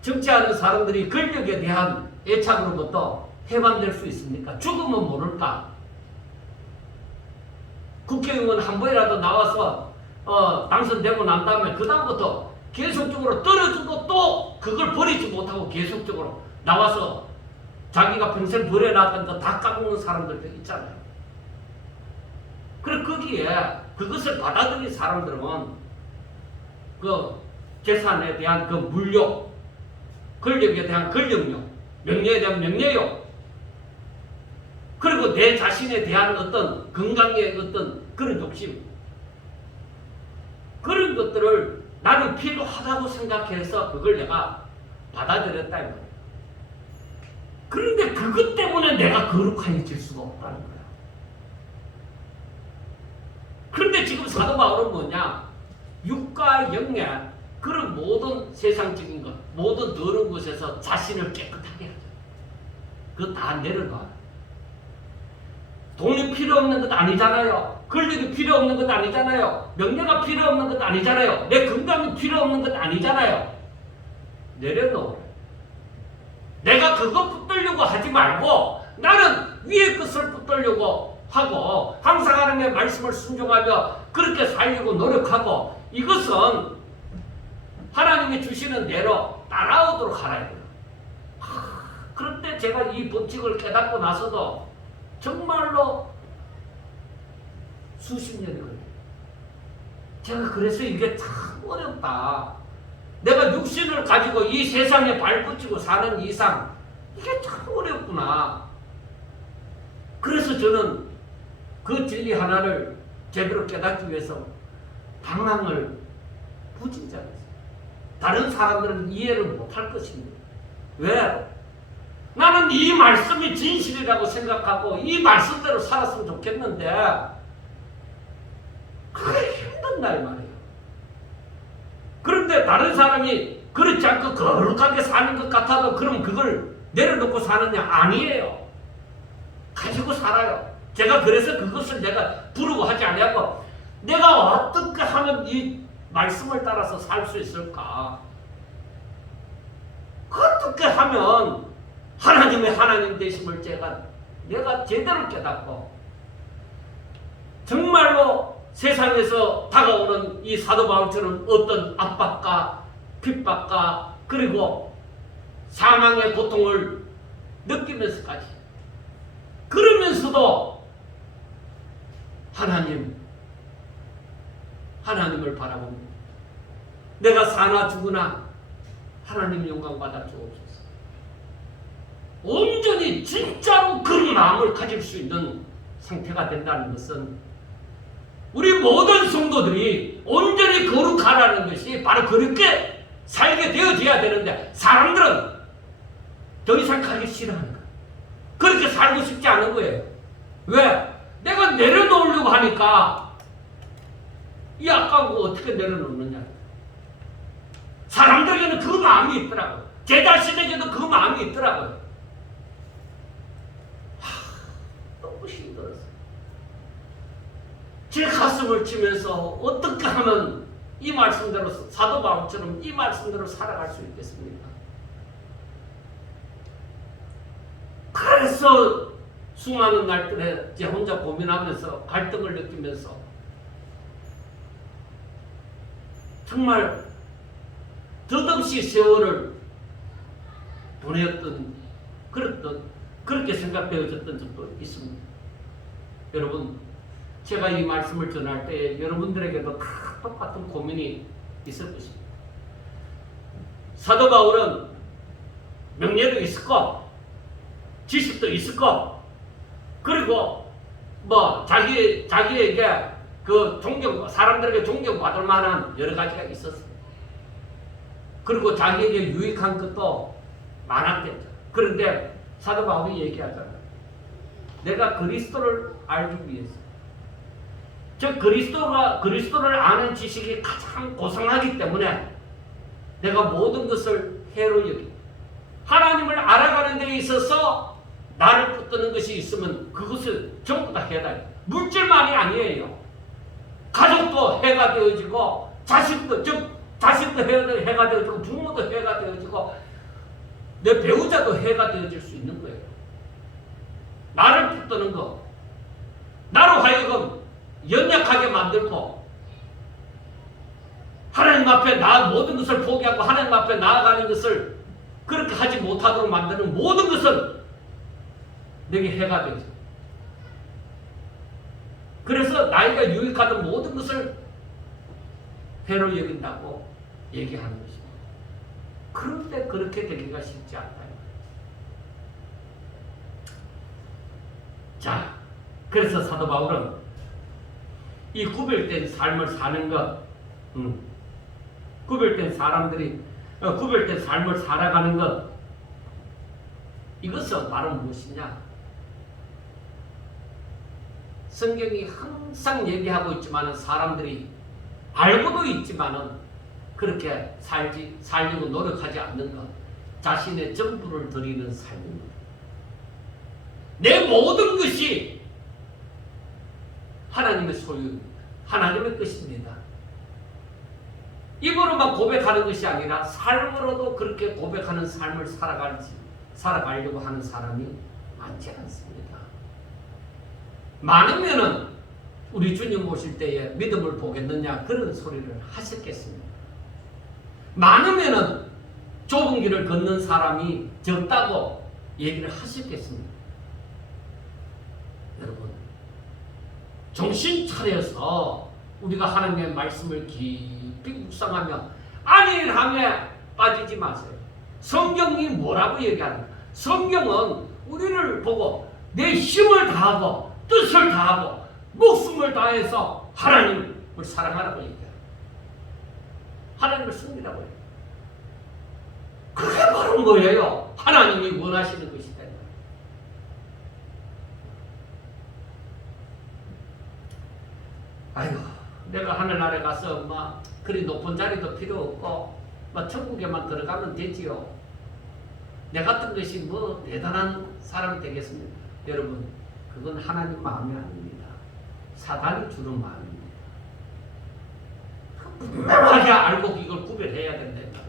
정치하는 사람들이 권력에 대한 애착으로부터 해방될 수 있습니까? 죽으면 모를까? 국회의원 한 번이라도 나와서 당선되고 난 다음에 그 다음부터 계속적으로 떨어지고 또 그걸 버리지 못하고 계속적으로 나와서 자기가 평생 버려놨던 거 다 까먹는 사람들도 있잖아요. 그래 거기에 그것을 받아들인 사람들은 그 재산에 대한 그 물욕, 권력에 대한 권력욕, 명예에 대한 명예욕, 그리고 내 자신에 대한 어떤 건강의 어떤 그런 욕심, 그런 것들을 나는 필요하다고 생각해서 그걸 내가 받아들였다 이 말이야. 그런데 그것 때문에 내가 거룩해질 수가 없다는 거야. 그런데 지금 사도 바울은 뭐냐? 육과 영의 그런 모든 세상적인 것, 모든 더러운 것에서 자신을 깨끗하게 하죠. 그거 다 내려놔. 돈이 필요 없는 것 아니잖아요. 권력이 필요 없는 것 아니잖아요. 명예가 필요 없는 것 아니잖아요. 내 건강이 필요 없는 것 아니잖아요. 내려놓으래. 내가 그거 붙들려고 하지 말고 나는 위의 것을 붙들려고 하고 항상 하나님의 말씀을 순종하며 그렇게 살려고 노력하고 이것은 하나님이 주시는 대로 따라오도록 하라. 그런데 제가 이 법칙을 깨닫고 나서도 정말로 수십 년이 걸려요. 제가 그래서 이게 참 어렵다. 내가 육신을 가지고 이 세상에 발붙이고 사는 이상 이게 참 어렵구나. 그래서 저는 그 진리 하나를 제대로 깨닫기 위해서 방황을 부진장했어요. 다른 사람들은 이해를 못할 것입니다. 왜? 나는 이 말씀이 진실이라고 생각하고 이 말씀대로 살았으면 좋겠는데 그게 힘든다 이 말이에요. 그런데 다른 사람이 그렇지 않고 거룩하게 사는 것 같아도 그럼 그걸 내려놓고 사느냐? 아니에요. 가지고 살아요. 제가 그래서 그것을 내가 부르고 하지 아니하고 내가 어떻게 하면 이 말씀을 따라서 살 수 있을까? 어떻게 하면 하나님의 하나님 되심을 내가 제대로 깨닫고 정말로 세상에서 다가오는 이 사도 바울처럼 어떤 압박과 핍박과 그리고 사망의 고통을 느끼면서까지 그러면서도 하나님을 바라봅니다. 내가 사나 죽으나 하나님 영광 받아 주옵소서. 온전히 진짜로 그런 마음을 가질 수 있는 상태가 된다는 것은 우리 모든 성도들이 온전히 거룩하라는 것이 바로 그렇게 살게 되어져야 되는데 사람들은 더 이상 가기 싫어하는 거예요. 그렇게 살고 싶지 않은 거예요. 왜? 내가 내려놓으려고 하니까 이 아까운 거 어떻게 내려놓느냐. 사람들에게는 그 마음이 있더라고요. 제 자신에게도 그 마음이 있더라고요. 너무 힘들었어요. 제 가슴을 치면서 어떻게 하면 이 말씀대로 사도 바울처럼 이 말씀대로 살아갈 수 있겠습니까? 그래서 수많은 날들에 제 혼자 고민하면서 갈등을 느끼면서 정말 덧없이 세월을 보내었던 그렇게 생각되어졌던 적도 있습니다. 여러분, 제가 이 말씀을 전할 때 여러분들에게도 다 똑같은 고민이 있을 것입니다. 사도 바울은 명예도 있었고 지식도 있었고 그리고 자기에게 그 사람들에게 존경받을 만한 여러 가지가 있었습니다. 그리고 자기에게 유익한 것도 많았겠죠. 그런데 사도 바울이 얘기하잖아요. 내가 그리스도를 알기 위해서. 즉 그리스도를 아는 지식이 가장 고상하기 때문에 내가 모든 것을 해로 여깁니다. 하나님을 알아가는 데 있어서 나를 붙드는 것이 있으면 그것을 전부 다 해다. 물질만이 아니에요. 가족도 해가 되어지고 자식도 해가 되어지고 부모도 해가 되어지고 내 배우자도 해가 되어질 수 있는 거예요. 나를 붙드는 거, 나로 하여금 연약하게 만들고 하나님 앞에 모든 것을 포기하고 하나님 앞에 나아가는 것을 그렇게 하지 못하도록 만드는 모든 것은 내게 해가 되죠. 그래서 나이가 유익하던 모든 것을 해로 여긴다고 얘기하는 것입니다. 그런데 그렇게 되기가 쉽지 않다. 자, 그래서 사도 바울은 이 구별된 삶을 사는 것, 구별된 삶을 살아가는 것, 이것은 바로 무엇이냐? 성경이 항상 얘기하고 있지만 사람들이 알고도 있지만은 그렇게 살려고 노력하지 않는 것, 자신의 전부를 드리는 삶입니다. 내 모든 것이 하나님의 소유입니다. 하나님의 것입니다. 입으로만 고백하는 것이 아니라 삶으로도 그렇게 고백하는 삶을 살아가려고 하는 사람이 많지 않습니다. 많으면은 우리 주님 오실 때에 믿음을 보겠느냐 그런 소리를 하셨겠습니다. 많으면은 좁은 길을 걷는 사람이 적다고 얘기를 하셨겠습니다. 여러분, 정신 차려서 우리가 하나님의 말씀을 깊이 묵상하며 안일함에 빠지지 마세요. 성경이 뭐라고 얘기하는가? 성경은 우리를 보고 내 힘을 다하고 뜻을 다하고 목숨을 다해서 하나님을 사랑하라고 얘기해요. 하나님을 섬기라고 해요. 그게 바로 뭐예요? 하나님이 원하시는 것이다. 아이고, 내가 하늘나라에 가서 막 그리 높은 자리도 필요 없고 막 천국에만 들어가면 되지요. 내 같은 것이 뭐 대단한 사람이 되겠습니까? 여러분, 그건 하나님 마음이 아닙니다. 사단이 주는 마음입니다. 분명하게 알고 이걸 구별해야 된다.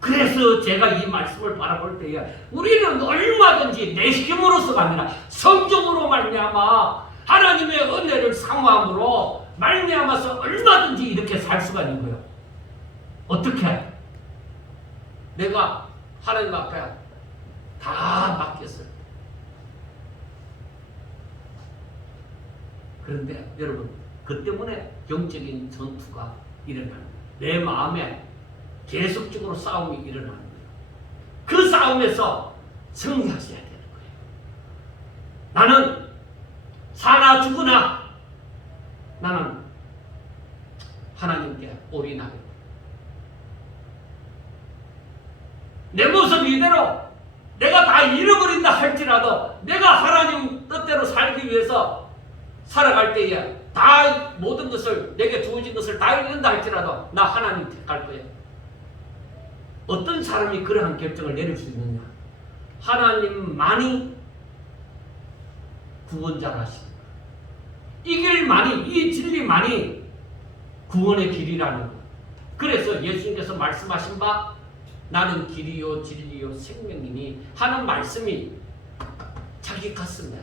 그래서 제가 이 말씀을 바라볼 때에 우리는 얼마든지 내 힘으로서가 아니라 성경으로 말미암아 하나님의 은혜를 사모함으로 말미암아서 얼마든지 이렇게 살 수가 있는 거예요. 어떻게? 내가 하나님 앞에 다 맡겼어요. 그런데 여러분, 그 때문에 영적인 전투가 일어납니다. 내 마음에 계속적으로 싸움이 일어나는 거예요. 그 싸움에서 승리하셔야 되는 거예요. 나는 사나 죽으나 나는 하나님께 올인하겠다. 내 모습 이대로 내가 다 잃어버린다 할지라도 내가 하나님 뜻대로 살기 위해서 살아갈 때에 다 모든 것을 내게 주어진 것을 다 잃는다 할지라도 나 하나님 택할 거예요. 어떤 사람이 그러한 결정을 내릴 수 있느냐? 하나님만이 구원자라 하십니다. 이 길만이, 이 진리만이 구원의 길이라는 것. 그래서 예수님께서 말씀하신 바 나는 길이요 진리요 생명이니 하는 말씀이 자기 가슴에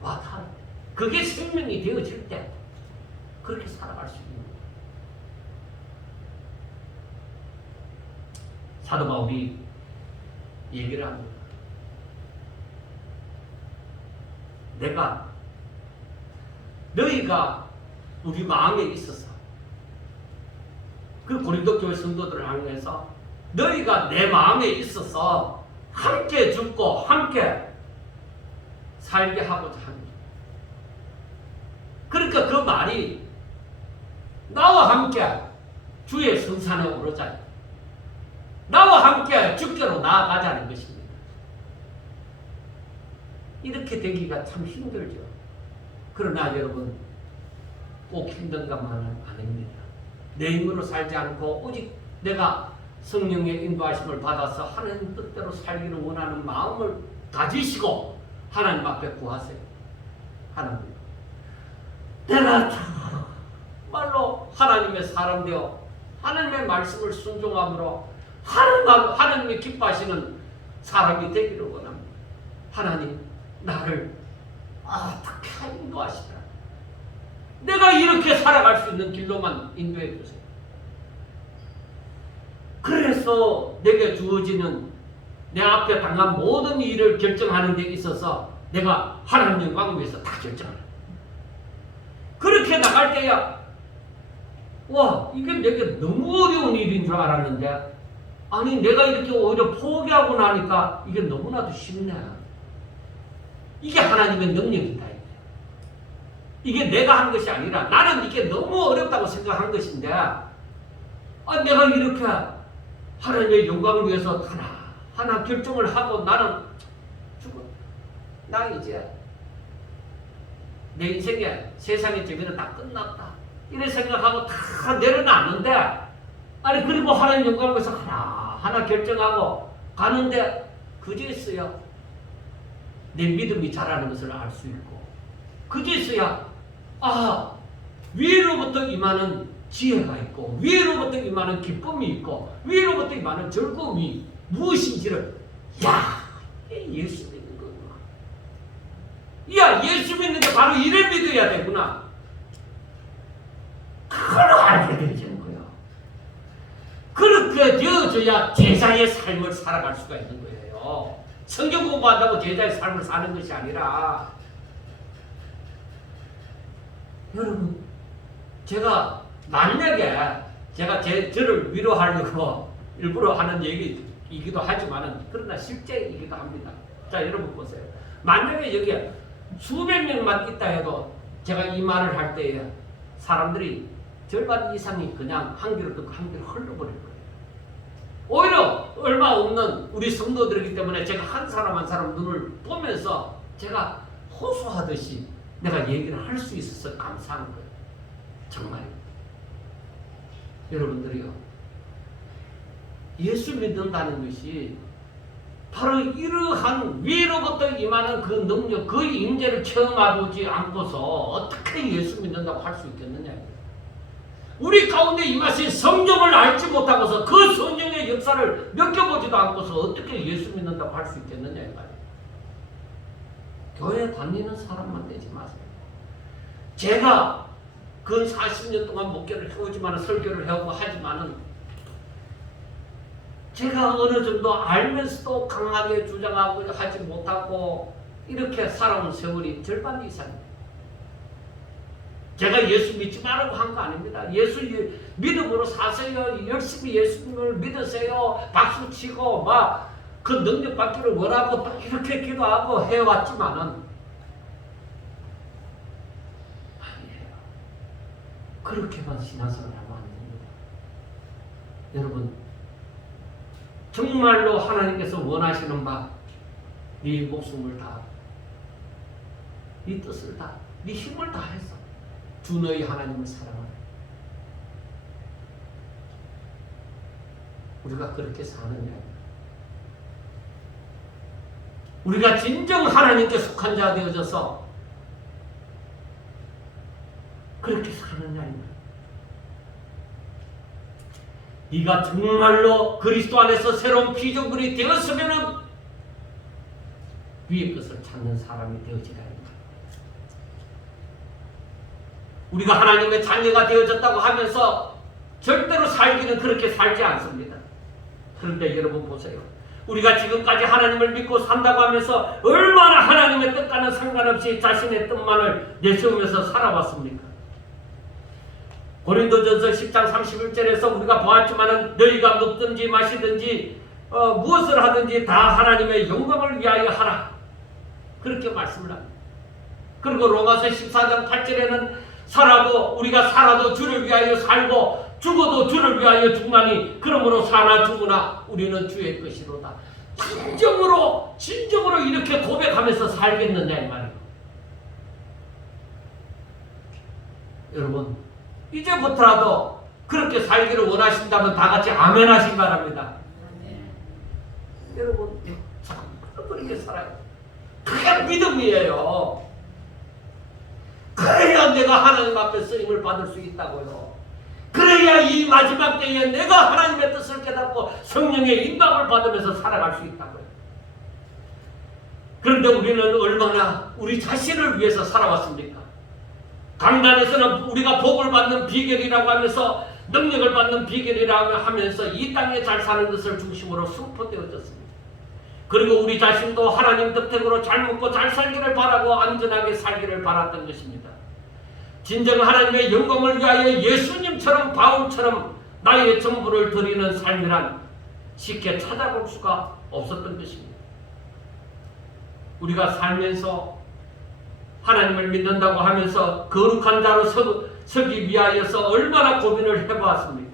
와닿을 때, 그게 생명이 되어질 때 그렇게 살아갈 수 있는 거예요. 사도 바울이 얘기를 합니다. 내가 너희가 우리 마음에 있어서 그 고린도 교회 성도들을 향해서 너희가 내 마음에 있어서 함께 죽고 함께 살게 하고자 합니다. 그러니까 그 말이 나와 함께 주의 성산에 오르자, 나와 함께 주께로 나아가자는 것입니다. 이렇게 되기가 참 힘들죠. 그러나 여러분, 꼭 힘든가만은 아닙니다. 내 힘으로 살지 않고 오직 내가 성령의 인도하심을 받아서 하나님 뜻대로 살기를 원하는 마음을 가지시고 하나님 앞에 구하세요. 하나님, 내가 정말로 하나님의 사람 되어 하나님의 말씀을 순종함으로 하나님이 기뻐하시는 사람이 되기를 원합니다. 하나님, 나를 어떻게 인도하시라. 내가 이렇게 살아갈 수 있는 길로만 인도해 주세요. 그래서 내게 주어지는 내 앞에 당한 모든 일을 결정하는 데 있어서 내가 하나님 영광을 위해서 다 결정하라. 그렇게 나갈 때야 와, 이게 내게 너무 어려운 일인 줄 알았는데 아니 내가 이렇게 오히려 포기하고 나니까 이게 너무나도 쉽네. 이게 하나님의 능력이다. 이게 내가 한 것이 아니라 나는 이게 너무 어렵다고 생각한 것인데 내가 이렇게 하나님의 영광을 위해서 하나 결정을 하고 나는 죽어. 나 이제 내 인생에 세상의 재미는 다 끝났다. 이런 생각하고 다 내려놨는데 아니 그리고 하나님 영광을 위해서 하나 결정하고 가는데 그제서야 내 믿음이 자라는 것을 알 수 있고 그제서야 위로부터 임하는 지혜가 있고 위로부터 임하는 기쁨이 있고 위로부터 임하는 즐거움이 무엇인지를 예수 믿는 거구나. 예수 믿는 게 바로 이를 믿어야 되구나. 그걸 알게 되는 거예요. 그렇게 되어져야 제자의 삶을 살아갈 수가 있는 거예요. 성경 공부한다고 제자의 삶을 사는 것이 아니라 여러분, 제가 만약에 제가 저를 위로하려고 일부러 하는 얘기이기도 하지만은 그러나 실제이기도 합니다. 자, 여러분 보세요. 만약에 여기 수백 명만 있다 해도 제가 이 말을 할 때에 사람들이 절반 이상이 그냥 한 귀로 듣고 한 귀로 흘러버릴 거예요. 오히려 얼마 없는 우리 성도들이기 때문에 제가 한 사람 한 사람 눈을 보면서 제가 호소하듯이 내가 얘기를 할 수 있어서 감사한 거예요. 정말 여러분들이요, 예수 믿는다는 것이 바로 이러한 위로부터 임하는 그 능력, 그 임재를 체험해보지 않고서 어떻게 예수 믿는다고 할 수 있겠느냐. 우리 가운데 임하신 성령을 알지 못하고서 그 성령의 역사를 느껴보지도 않고서 어떻게 예수 믿는다고 할 수 있겠느냐 이 말이에요. 교회 다니는 사람만 되지 마세요. 제가 그 40년 동안 목회를 해오지만 설교를 해오고 하지만은 제가 어느 정도 알면서도 강하게 주장하고 하지 못하고 이렇게 살아온 세월이 절반 이상입니다. 제가 예수 믿지 말라고 한 거 아닙니다. 예수 믿음으로 사세요. 열심히 예수님을 믿으세요. 박수치고 막 그 능력 받기를 원하고 또 이렇게 기도하고 해왔지만은 아니에요. 그렇게만 신앙생활 하면 안 됩니다. 여러분, 정말로 하나님께서 원하시는 바, 네 목숨을 다, 네 뜻을 다, 네 힘을 다해서 주 너희 하나님을 사랑하라. 우리가 그렇게 사느냐? 우리가 진정 하나님께 속한 자 되어져서 그렇게 사느냐? 네가 정말로 그리스도 안에서 새로운 피조물이 되었으면은 위의 것을 찾는 사람이 되어지라. 우리가 하나님의 자녀가 되어졌다고 하면서 절대로 살기는 그렇게 살지 않습니다. 그런데 여러분 보세요. 우리가 지금까지 하나님을 믿고 산다고 하면서 얼마나 하나님의 뜻과는 상관없이 자신의 뜻만을 내세우면서 살아왔습니까? 고린도전서 10장 31절에서 우리가 보았지만은 너희가 먹든지 마시든지 무엇을 하든지 다 하나님의 영광을 위하여 하라. 그렇게 말씀을 합니다. 그리고 로마서 14장 8절에는 우리가 살아도 주를 위하여 살고 죽어도 주를 위하여 죽나니 그러므로 사나 죽으나 우리는 주의 것이로다. 진정으로 이렇게 고백하면서 살겠느냐 이 말이에요. 여러분, 이제부터라도 그렇게 살기를 원하신다면 다 같이 아멘 하시기 바랍니다. 여러분, 그렇게 살아요. 그게 믿음이에요. 그래야 내가 하나님 앞에 쓰임을 받을 수 있다고요. 그래야 이 마지막 때에 내가 하나님의 뜻을 깨닫고 성령의 인도를 받으면서 살아갈 수 있다고요. 그런데 우리는 얼마나 우리 자신을 위해서 살아왔습니까? 강단에서는 우리가 복을 받는 비결이라고 하면서 능력을 받는 비결이라고 하면서 이 땅에 잘 사는 것을 중심으로 선포되어졌습니다. 그리고 우리 자신도 하나님 덕택으로 잘 먹고 잘 살기를 바라고 안전하게 살기를 바랐던 것입니다. 진정 하나님의 영광을 위하여 예수님처럼 바울처럼 나의 전부를 드리는 삶이란 쉽게 찾아볼 수가 없었던 것입니다. 우리가 살면서 하나님을 믿는다고 하면서 거룩한 자로 서기 위하여서 얼마나 고민을 해보았습니까?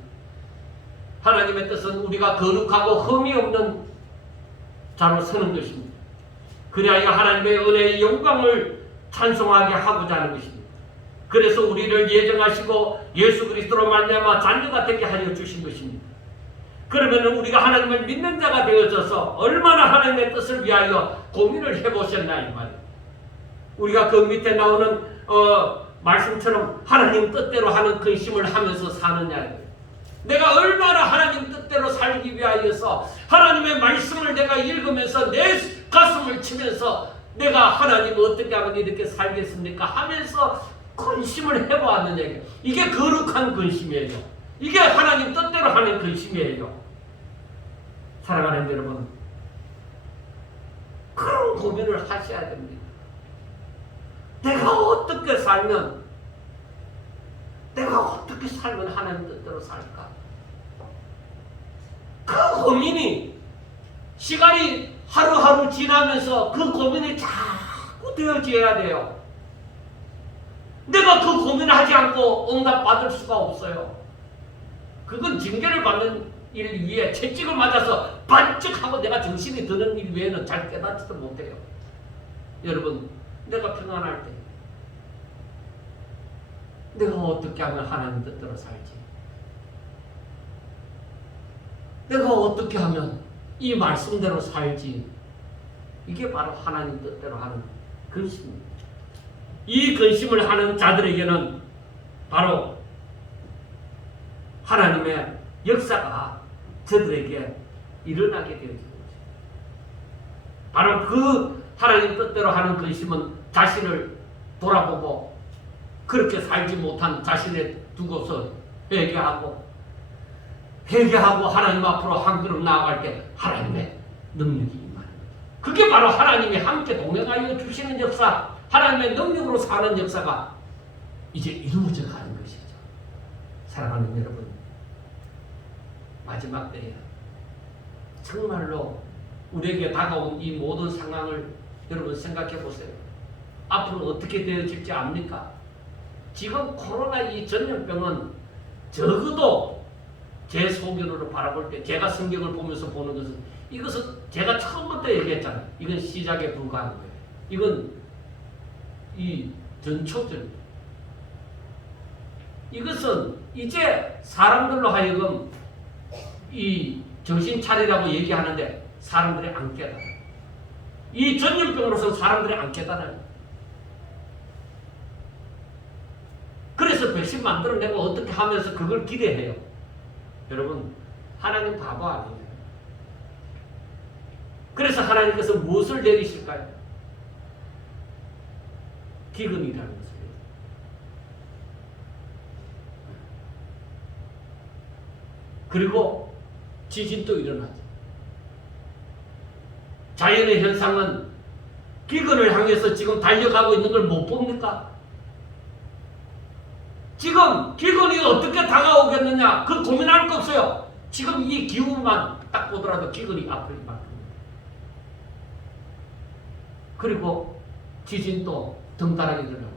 하나님의 뜻은 우리가 거룩하고 흠이 없는 자로 서는 것입니다. 그리하여 하나님의 은혜의 영광을 찬송하게 하고자 하는 것입니다. 그래서 우리를 예정하시고 예수 그리스도로 말미암아 자녀가 되게 하여 주신 것입니다. 그러면 우리가 하나님을 믿는 자가 되어져서 얼마나 하나님의 뜻을 위하여 고민을 해보셨나 이 말이에요. 우리가 그 밑에 나오는 말씀처럼 하나님 뜻대로 하는 근심을 하면서 사느냐. 내가 얼마나 하나님 뜻대로 살기 위하여서 하나님의 말씀을 내가 읽으면서 내 가슴을 치면서 내가 하나님을 어떻게 하면 이렇게 살겠습니까 하면서 근심을 해보았느냐. 이게 거룩한 근심이에요. 이게 하나님 뜻대로 하는 근심이에요. 사랑하는 여러분, 그런 고민을 하셔야 됩니다. 내가 어떻게 살면 하나님 뜻대로 살까? 그 고민이 시간이 하루하루 지나면서 그 고민이 잘 꼭 되어져야 돼요. 내가 그 고민하지 않고 응답받을 수가 없어요. 그건 징계를 받는 일 위에 채찍을 맞아서 반짝하고 내가 정신이 드는 일 외에는 잘 깨닫지도 못해요. 여러분, 내가 평안할 때 내가 어떻게 하면 하나님 뜻대로 살지? 내가 어떻게 하면 이 말씀대로 살지? 이게 바로 하나님 뜻대로 하는 근심입니다. 이 근심을 하는 자들에게는 바로 하나님의 역사가 저들에게 일어나게 되어지는 것입니다. 바로 그 하나님 뜻대로 하는 근심은 자신을 돌아보고 그렇게 살지 못한 자신을 두고서 회개하고 하나님 앞으로 한 걸음 나아갈 때 하나님의 능력이 임하는 거죠. 그게 바로 하나님이 함께 동행하여 주시는 역사, 하나님의 능력으로 사는 역사가 이제 이루어져 가는 것이죠. 사랑하는 여러분, 마지막 때에 정말로 우리에게 다가온 이 모든 상황을 여러분 생각해 보세요. 앞으로 어떻게 되어질지 압니까? 지금 코로나 이 전염병은 적어도 제 소견으로 바라볼 때 제가 성경을 보면서 보는 것은 이것은 제가 처음부터 얘기했잖아요. 이건 시작에 불과한 거예요. 이건 이 전초전. 이것은 이제 사람들로 하여금 이 정신 차리라고 얘기하는데 사람들이 안 깨달아요. 이 전염병으로서 사람들이 안 깨달아요. 그래서 백신 만들어내고 어떻게 하면서 그걸 기대해요. 여러분, 하나님 바보 아니에요. 그래서 하나님께서 무엇을 내리실까요? 기근이라는 것을. 그리고 지진도 일어나죠. 자연의 현상은 기근을 향해서 지금 달려가고 있는 걸 못 봅니까? 지금 기근이 어떻게 다가오겠느냐 그 고민할 거 없어요. 지금 이 기후만 딱 보더라도 기근이 앞을 막힙니다. 그리고 지진도 덩달아 일어나고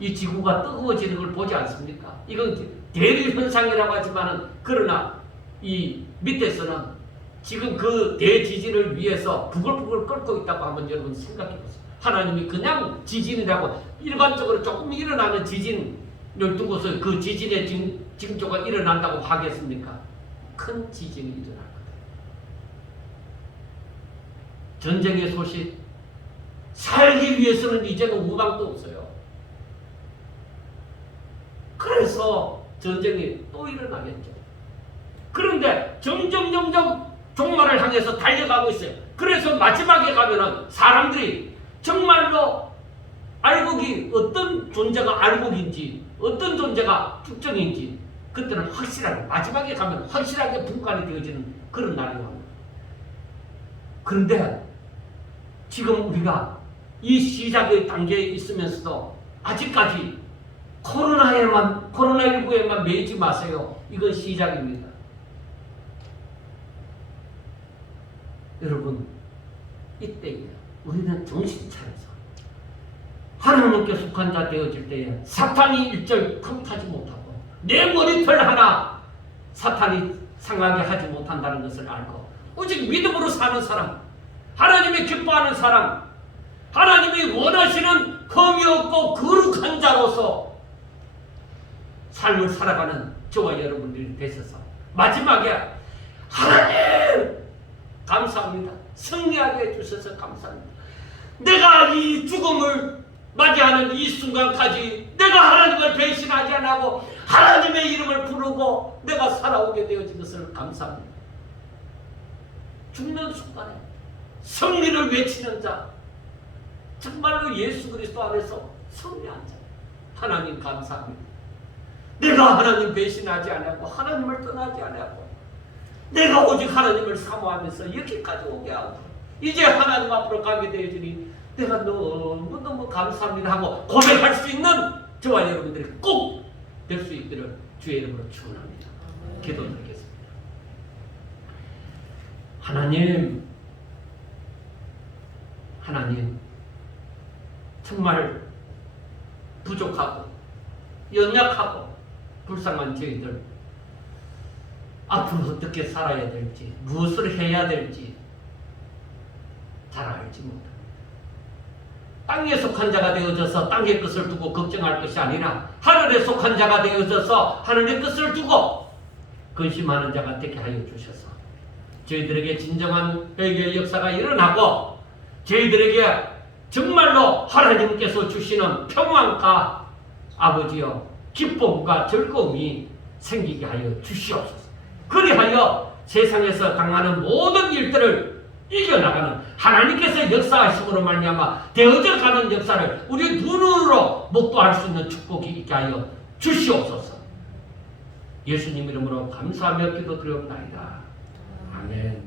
이 지구가 뜨거워지는 걸 보지 않습니까? 이건 대류현상이라고 하지만은 그러나 이 밑에서는 지금 그 대지진을 위해서 부글부글 끓고 있다고 한번 여러분 생각해 보세요. 하나님이 그냥 지진이라고 일반적으로 조금 일어나는 지진을 두고서 그 지진의 징조가 일어난다고 하겠습니까? 큰 지진이 일어날 거예요. 전쟁의 소식, 살기 위해서는 이제는 우방도 없어요. 그래서 전쟁이 또 일어나겠죠. 그런데 점점 종말을 향해서 달려가고 있어요. 그래서 마지막에 가면은 사람들이 정말로 알곡이 어떤 존재가 알곡인지 어떤 존재가 특정인지 그때는 확실하게 마지막에 가면 확실하게 분간이 되어지는 그런 날이 옵니다. 그런데 지금 우리가 이 시작의 단계에 있으면서도 아직까지 코로나19에만 매이지 마세요. 이건 시작입니다. 여러분, 이때에 우리는 정신 차려서 하나님께 속한 자 되어질 때에 사탄이 일절 틈타지 못하고 내 머리털 하나 사탄이 상하게 하지 못한다는 것을 알고 오직 믿음으로 사는 사람, 하나님이 기뻐하는 사람, 하나님이 원하시는 흠이 없고 거룩한 자로서 삶을 살아가는 저와 여러분들이 되셔서 마지막에 하나님 감사합니다. 승리하게 해주셔서 감사합니다. 내가 이 죽음을 맞이하는 이 순간까지 내가 하나님을 배신하지 않고 하나님의 이름을 부르고 내가 살아오게 되어진 것을 감사합니다. 죽는 순간에 승리를 외치는 자, 정말로 예수 그리스도 안에서 승리한 자, 하나님 감사합니다. 내가 하나님 배신하지 않고 하나님을 떠나지 않고 내가 오직 하나님을 사모하면서 여기까지 오게 하고 이제 하나님 앞으로 가게 되어지니 내가 너무너무 감사합니다 하고 고백할 수 있는 저와 여러분들이 꼭 될 수 있기를 주의 이름으로 축원합니다. 기도드리겠습니다. 하나님 연약하고 불쌍한 저희들 앞으로 어떻게 살아야 될지, 무엇을 해야 될지 잘 알지 못합니다. 땅에 속한 자가 되어져서 땅의 것을 두고 걱정할 것이 아니라 하늘에 속한 자가 되어져서 하늘의 것을 두고 근심하는 자가 되게 하여 주셔서 저희들에게 진정한 회개의 역사가 일어나고 저희들에게 정말로 하나님께서 주시는 평안과 아버지여 기쁨과 즐거움이 생기게 하여 주시옵소서. 그리하여 세상에서 당하는 모든 일들을 이겨나가는 하나님께서 역사하심으로 말미암아 되어져 가는 역사를 우리 눈으로 목도할 수 있는 축복이 있게 하여 주시옵소서. 예수님 이름으로 감사하며 기도드리옵나이다. 아멘.